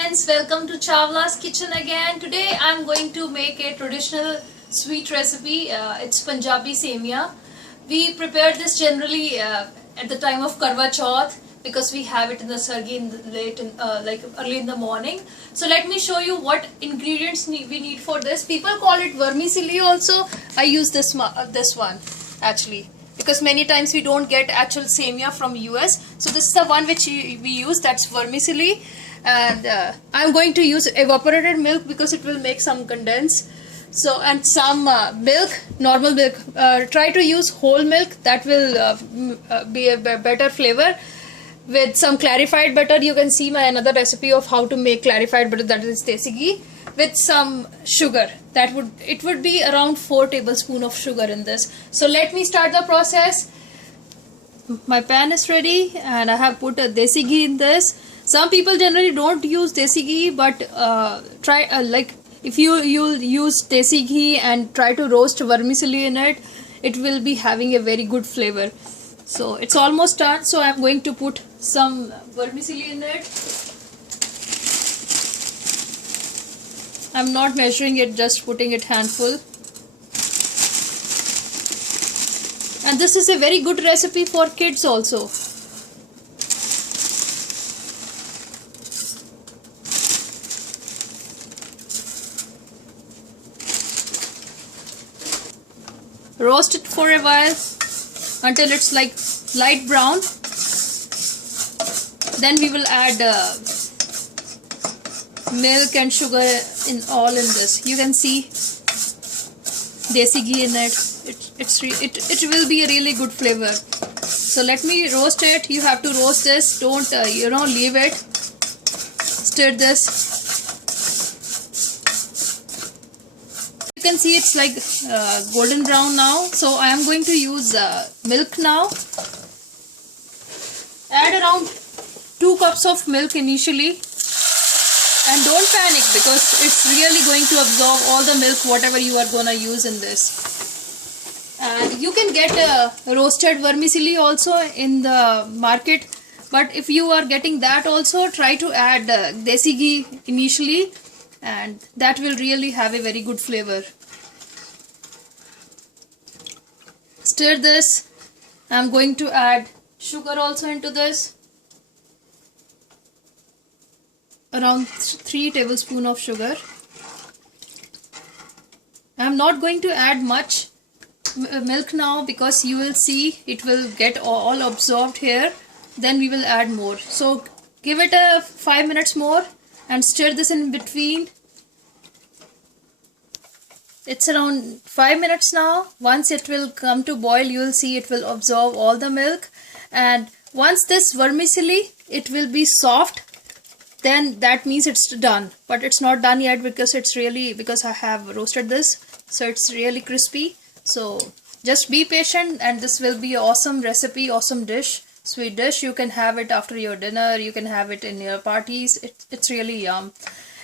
Friends, welcome to Chawla's Kitchen again. Today I'm going to make a traditional sweet recipe. It's Punjabi Semia. We prepare this generally at the time of Karwa Chauth because we have it in the sargi like early in the morning. So let me show you what ingredients we need for this. People call it vermicelli also. I use this one actually, because many times we don't get actual semia from US. So this is the one which we use, that's vermicelli. And I'm going to use evaporated milk because it will make some condense. So, and some milk, normal milk. Try to use whole milk, that will be a better flavor. With some clarified butter, you can see my another recipe of how to make clarified butter, that is desi ghee, with some sugar. It would be around 4 tablespoons of sugar in this. So let me start the process. My pan is ready and I have put a desi ghee in this. Some people generally don't use desi ghee, but try like if you'll use desi ghee and try to roast vermicelli in it, it will be having a very good flavor. So it's almost done, so I'm going to put some vermicelli in it. I'm not measuring it, just putting it handful. And this is a very good recipe for kids also. Roast it for a while until it's like light brown. Then we will add milk and sugar in this. You can see desi ghee in it. It will be a really good flavor. So let me roast it. You have to roast this. Don't leave it. Stir this. You can see it's like golden brown now. So I am going to use milk now. Add around 2 cups of milk initially. And don't panic because it's really going to absorb all the milk whatever you are going to use in this. And you can get roasted vermicelli also in the market. But if you are getting that also, try to add desi ghee initially. And that will really have a very good flavor. Stir this. I'm going to add sugar also into this. Around 3 tablespoons of sugar. I'm not going to add much milk now because you will see it will get all absorbed here. Then we will add more. So give it a 5 minutes more and stir this in between. It's around 5 minutes now. Once it will come to boil, you will see it will absorb all the milk. And once this vermicelli, it will be soft, then that means it's done. But it's not done yet because I have roasted this, so it's really crispy. So just be patient and this will be an awesome recipe, awesome dish, sweet dish. You can have it after your dinner, you can have it in your parties. It's really yum.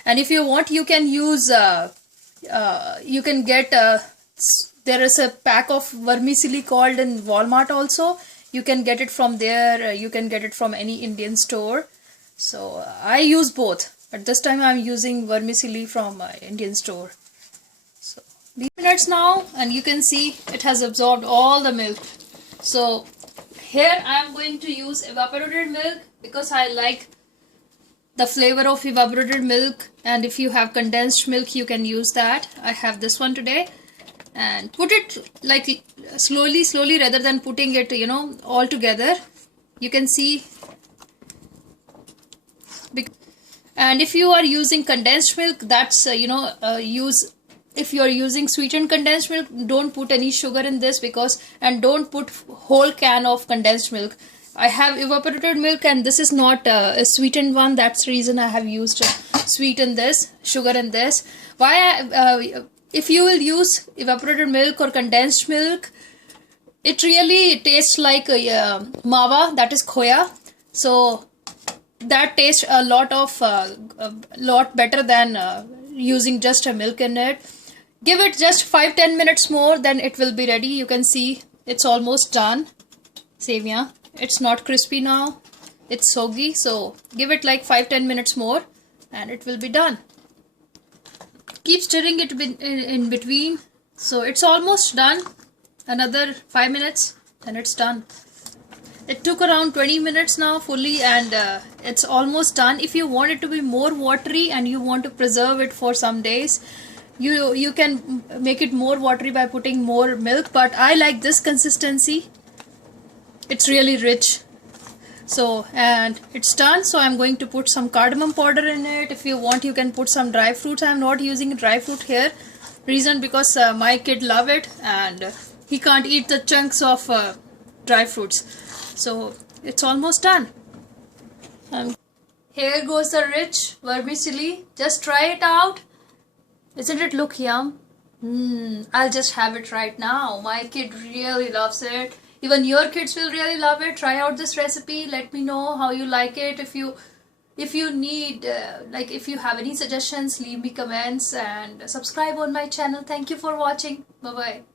And if you want, you can use you can get there is a pack of vermicelli called in Walmart also. You can get it from there. You can get it from any Indian store. So I use both, but this time I'm using vermicelli from Indian store. So these minutes now, and you can see it has absorbed all the milk. So here I'm going to use evaporated milk because I like the flavor of evaporated milk, and if you have condensed milk you can use that. I have this one today. And put it like slowly rather than putting it all together. You can see. And if you are using condensed milk, that's if you are using sweetened condensed milk, don't put any sugar in this and don't put whole can of condensed milk. I have evaporated milk and this is not a sweetened one. That's the reason I have used sugar in this. If you will use evaporated milk or condensed milk, it really tastes like mawa, that is khoya. So that tastes a lot better than using just a milk in it. Give it just 5-10 minutes more, then it will be ready. You can see it's almost done. Semia. It's not crispy now. It's soggy, so give it like 5-10 minutes more. and it will be done. Keep stirring it in between. So it's almost done. Another 5 minutes and it's done. It took around 20 minutes now fully, and it's almost done. If you want it to be more watery and you want to preserve it for some days, you can make it more watery by putting more milk, but I like this consistency. It's really rich. So, and it's done. So I'm going to put some cardamom powder in it. If you want, you can put some dry fruits. I'm not using dry fruit here. Reason because my kid love it, and he can't eat the chunks of dry fruits. So it's almost done. Here goes the rich vermicelli. Just try it out. Isn't it look yum? I'll just have it right now. My kid really loves it. Even your kids will really love it. Try out this recipe. Let me know how you like it. If you need if you have any suggestions, leave me comments and subscribe on my channel. Thank you for watching. Bye bye.